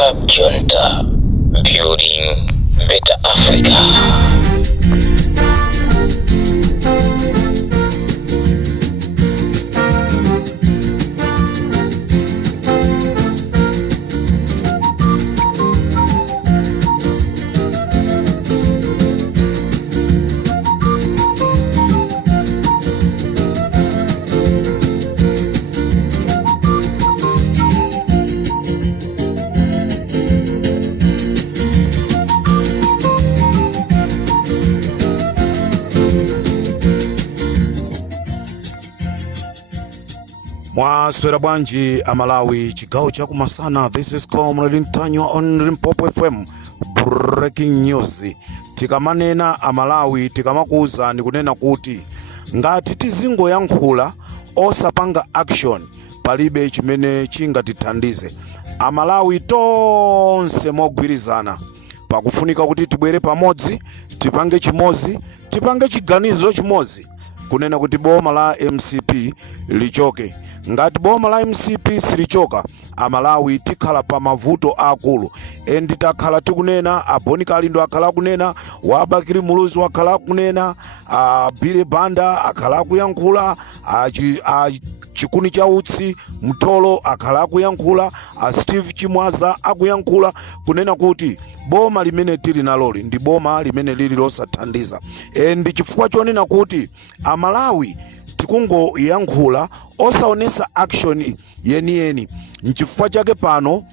Club Junta, building better Africa. Mwaswera bwanji Amalawi chigawo chakumasana. This is Comrade Ntanywa on Limpopo FM. Breaking news. Tikamanena Amalawi tikamakuza ni kunena kuti ngati tizingoyankhula osapanga action palibe chimene chingatithandize. Amalawi tonse mogwirizana pakufunika kuti tibwere pamodzi, tipange chimozi, tipange chiganizo chimozi kunena kuti boma la MCP lichoke. Ngati boma la MCP silichoka, Amalawi tikhala pa mavuto akulu. Endi takhala tikunena, Aboni Kalindo akhala kunena, Wabakiri Muluzi wakhala kunena, Bile Banda akhala kuyankhula, Chikuni Chautsi Mtolo akhala kuyankhula, Steve Chimwaza akuyankhula kunena kuti boma limene tili naloli ndi boma limene lili losathandiza. Endi chifukwa chonena kuti Amalawi tikungo yankhula osaonesa action yeni. Nchifukwa chake pano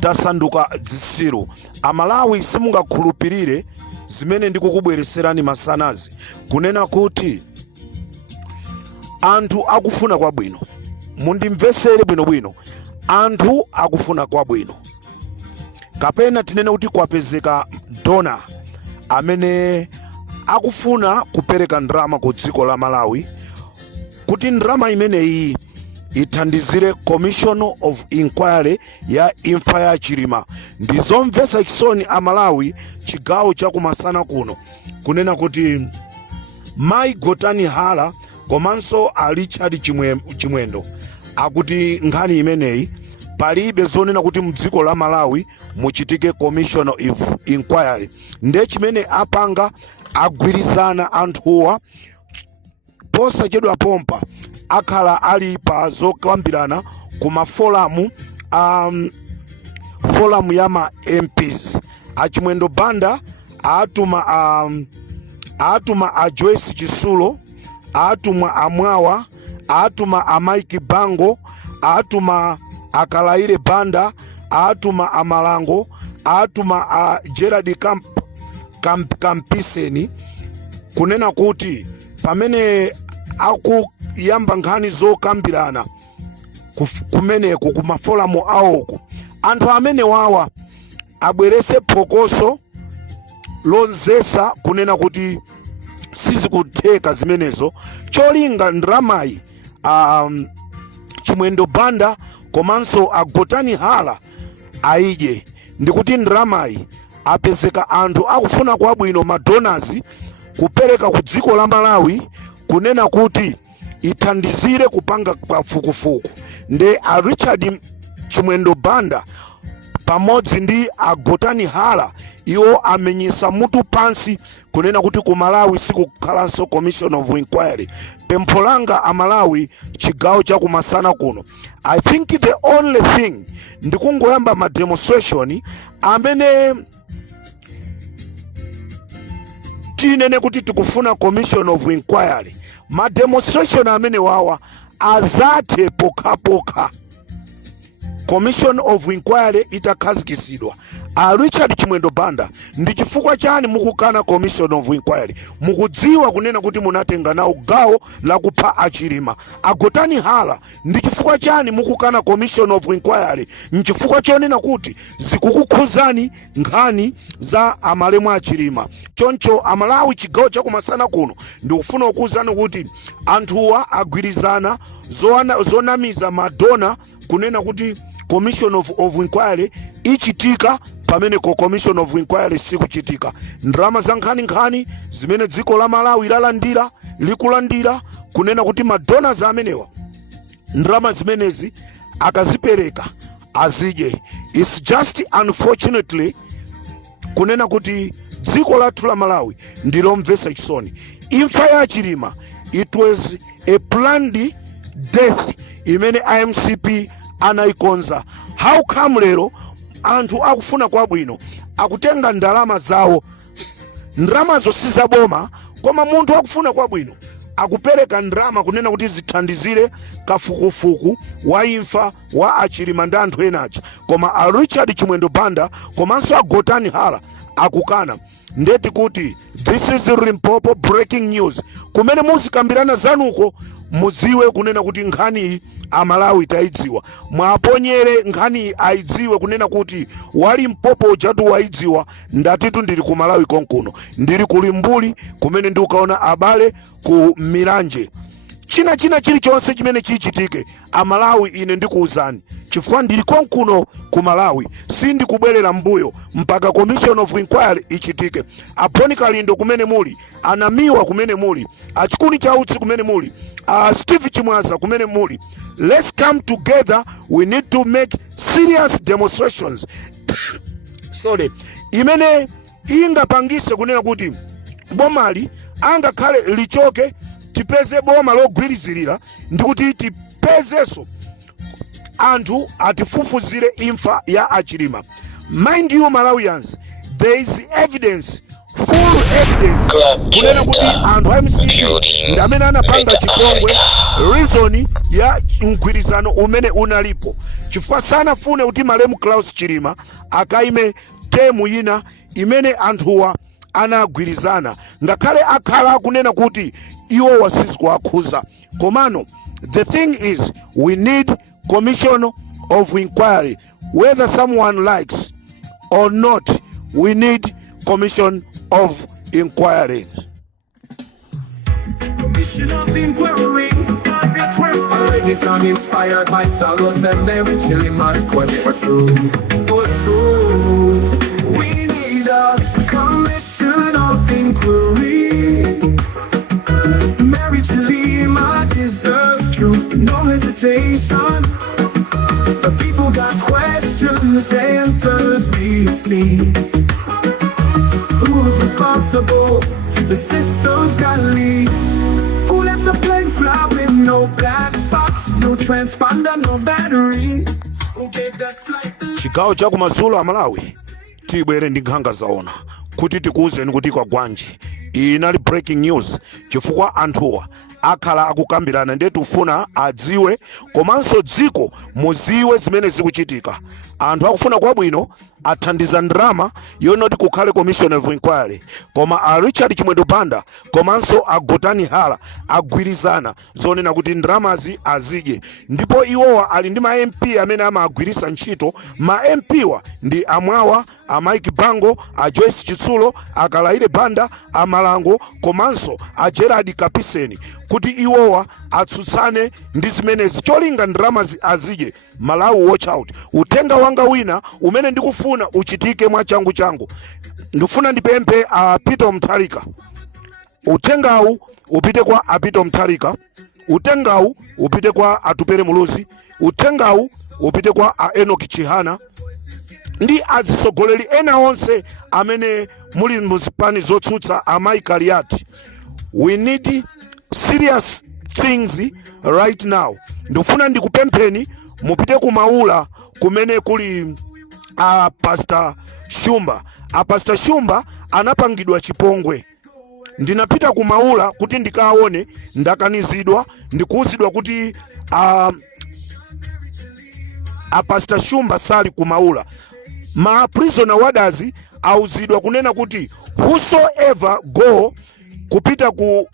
tasanduka zisiru. Amalawi simungakhulupirire zimene ndikukubwereserani masanazi kunena kuti anthu akufuna kwabwino. Mundimvesere bwinobwino, anthu akufuna kwabwino. Kapena tinene kuti kwapezeka dona amene akufuna kupereka ndrama ku dziko la Malawi kuti ndrama imeneyi ithandizire Commission of Inquiry ya imfa ya Chilima. Ndizomvesa chisoni Amalawi chigawo chakumasana kuno kunena kuti Mai Gotani Hala komanso Richard Chimwendo akuti nkhani imeneyi palibe zonena kuti mdziko la Malawi muchitike Commission of Inquiry. Nde chimene apanga agwirizana anthuwa posachedwa pompa akhala ali pa zokambirana kuma forum ya ma MPs. Achimwendo Banda atuma a Joyce Chisulo, atuma Amwawa, atuma a Mike Bango, atuma a Kalaire Banda, atuma a Malango, atuma a Gerard Kampiseni kunena kuti pamene akuyamba nkhani zokambirana kumeneko kumaforamu awoku anthu amene wawa abwerese phokoso lonzesa kunena kuti sizikutheka zimenezo. Cholinga ndramayi Chimwendo Banda komanso Agotani Hala aije ndikuti ndramayi apezeka anthu akufuna kwabwino madonors kupereka ku dziko la Malawi kunena kuti ithandizire kupanga kafukufuku. Nde a Richard Chimwendo Banda pamodzi ndi Agotani Hala iwo amenyesa mutu pansi kunena kuti ku Malawi sikukhalanso Commission of Inquiry. Pempho langa Amalawi chigawo chakumasana kuno, I think the only thing ndikungoyamba ma demonstration amene tinene kuti tikufuna Commission of Inquiry. Ma demonstration amene wawa azathe pokapoka. Commission of Inquiry itakhazikitsidwa. Richard Chimwendo Banda ndi chifukwa chani mukukana Commission of Inquiry? Mukudziwa kunena kuti munatenga nawo gawo la kupha Achilima. Agotani Hala ndi chifukwa chani mukukana Commission of Inquiry? Nchifukwa chonena kuti zikukukhuzani nkhani za amalemu Achilima. Choncho Amalawi chigawo chakumasana kuno ndikufuna kukuwuzani kuti anthuwa agwirizana zonamiza madona kunena kuti Commission of Inquiry ichitika pamene Commission of Inquiry sikuchitika. Ndrama za nkhani zimene dziko la Malawi lalandira likulandira kunena kuti madonors amenewa ndrama zimenezi akazipereka azije. It's just unfortunately kunena kuti dziko lathu la Malawi ndilomvetsa chisoni. Imfa ya Chilima, it was a planned death imene IMCP anaikonza. How come lero anthu akufuna kwabwino akutenga ndalama zawo, ndalama zosiza boma, koma munthu akufuna kwabwino akupereka ndalama kunena kuti zithandizire kafukufuku wa imfa wa Achilima ndi anthu enacho, koma a Richard Chimwendo Banda komanso a Gotani Hala akukana. Ndeti kuti this is Limpopo breaking news, kumene muzikambirana zanuko muziwe kunena kuti nkhani Amalawi taidziwa, mwaponyere nkhani aidziwe kunena kuti wali Limpopo ujatu waidziwa. Ndatitu ndili ku Malawi konkuno, ndili ku Limbuli kumene ndikukaona abale ku Miranje. China chilichonse chimene chichitike Amalawi ine ndikuuzani, chifukwa ndili konkuno ku Malawi, sindi kubwerera mbuyo mpaka Commission of Inquiry ichitike. Aponi Kalindo kumene muli, Anamiwa kumene muli, Achikuni Chautsi kumene muli, Steve Chimwaza kumene muli. Let's come together. We need to make serious demonstrations. Sorry. Imene ingapangise kunena kuti bomali angakhale lichoke, tipeze boma logwirizirira ndikuti tipezeso anthu atifufuzire imfa ya Achilima. Mind you Malawians, there is evidence, full evidence kunena kuti anthu MCP ndamene anapanga chipongwe reason ya mgwirizano umene unalipo, chifukwa sanafune kuti Malemu Klaus Chilima akaime temu ina imene anthuwa anagwirizana, ngakhale akhala kunena kuti iwo wasizwa akhuza. Komano the thing is, we need Commission of Inquiry, whether someone likes or not. We need Commission of Inquiry. Commission of Inquiry. Already song inspired by Salos and every Chilima's quest for truth. For truth, we need a Commission of Inquiry. Mary Chilima deserves truth, no hesitation. The people got questions, answers we see. Who's responsible? The system's got leaks. Who let the plane fly with no black box, no transponder, no battery? Who gave that flight the... Chigawo cha kumadzulo a Malawi tibwere ndi nkhanga zaona kuti tikuuzeni kuti kwa gwanji inali breaking news, chifukwa anthuwa akhala akukambirana ndetu ufuna adziwe komanso dziko muziwe zimene zikuchitika. Anthu akufuna kwabwino athandiza ndrama yonoti kukhale Commission of Inquiry, koma a Richard Chimwendo Banda komanso a Gotani Hala agwirizana zonena kuti ndramazi azidye, ndipo iwowa ali ndi ma MP amene amagwirisa ntchito. Ma MP wa ndi amwawa a Mike Bango, a Joyce Chitsulo, a Kalaire Banda, a Malango komanso a Gerard Kapiseni, kuti iwowa atsutsane ndi zimenezi cholinga ndramazi azidye. Malawi watch out. Utenga wanga wina umene ndikufuna uchitike mwa changu. Ndifuna ndipemphe a Peter Mutharika. Utengawu upite kwa a Peter Mutharika. Utengawu upite kwa Atupere Muluzi. Utengawu upite kwa a Enoch Chihana. Ndi azisogoleri ena onse amene muli muzipani zotsutsa Amai Kaliati. We need serious things right now. Ndifuna ndikupempheni mupite kumaula kumene kuli a Pastor Shumba. A Pastor Shumba anapangidwa chipongwe. Ndinapita kumaula kuti ndikaone, ndakanizidwa, ndikuuzidwa kuti a Pastor Shumba sali kumaula. Ma prisoner warders auzidwa kunena kuti whosoever go kupita ku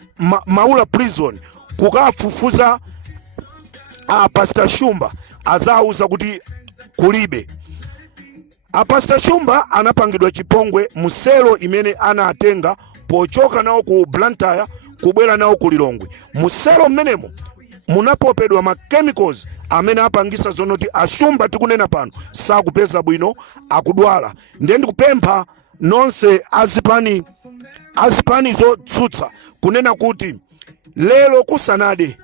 maula prison kukafufuza a Pastor Shumba azauza kuti kulibe. A Pastor Shumba anapangidwa chipongwe muselo imene anatenga pochoka nawo ku Blantyre kubwera nawo ku Lilongwe. Muselo mmenemo munapopedwa ma chemicals amene apangisa zonoti a Shumba tikunena pano sakupeza bwino, akudwala. Ndiye ndikupempha nonse azipani zotsutsa kunena kuti lero kusanade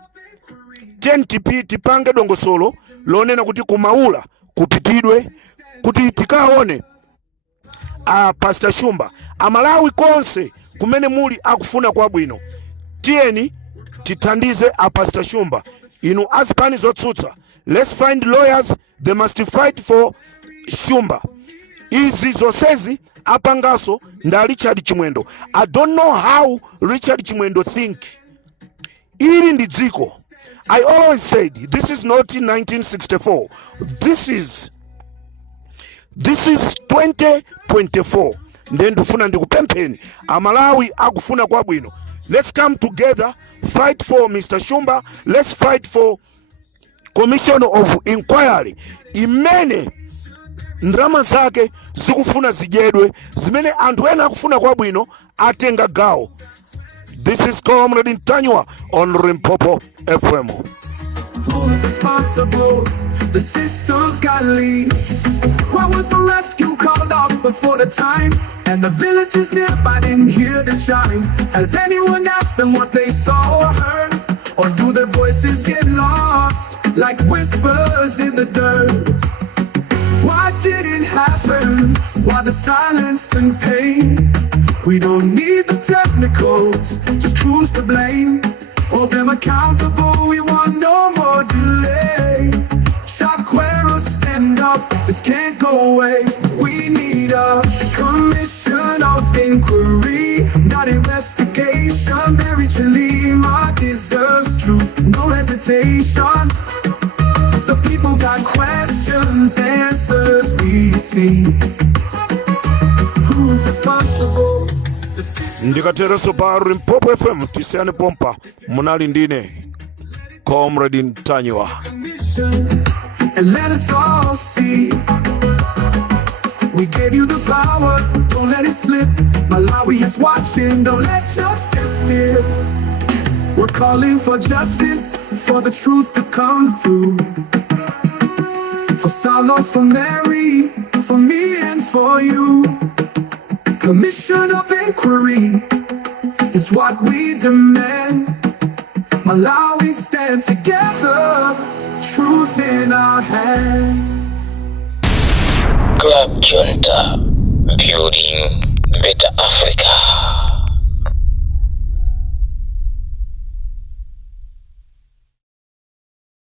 tipange dongosolo lonena kuti kumaula kupitidwe kuti tikaone Pastor Shumba Amalawi konse kumene muli akufuna kwabwino. Tiyeni tithandize Pastor Shumba. Inu azipani zotsutsa, let's find lawyers, they must fight for Shumba. Izi zosezi apangaso nda Richard Chimwendo. I don't know how Richard Chimwendo think. Ili ndi dziko. I always said this is not in 1964. This is 2024. Then ndifuna ndikupempheni Amalawi akufuna kwabwino. Let's come together, fight for Mr. Shumba. Let's fight for Commission of Inquiry. Imene ndrama zake zikufuna zijedwe, zimene anthu ena akufuna kwabwino atenga gawo. This is Comrade Ntanywa on Limpopo FM. Who's responsible? The systems got leaks. Why was the rescue called off before the time? And the villages nearby didn't hear the chime. Has anyone asked them what they saw or heard? Or do their voices get lost like whispers in the dirt? Why did it happen? Why the silence and pain? We don't need the technicals, just who's to blame? Hold them accountable, we want no more delay. Chakwera, stand up, this can't go away. We need a commission of inquiry, not investigation. Mary Chalima deserves truth, no hesitation. The people got questions, answers we see. Who's responsible? Ndikatereso pa Limpopo FM tisiyane pompa munali ndine Comrade Ntanywa. And let us all see, we gave you the power, don't let it slip. Malawi is watching, don't let justice dip. We're calling for justice, for the truth to come through. For Salos, for Mary, for me and for you. Commission of inquiry is what we demand. Malawi stand together, truth in our hands. Club Junta, building better Africa.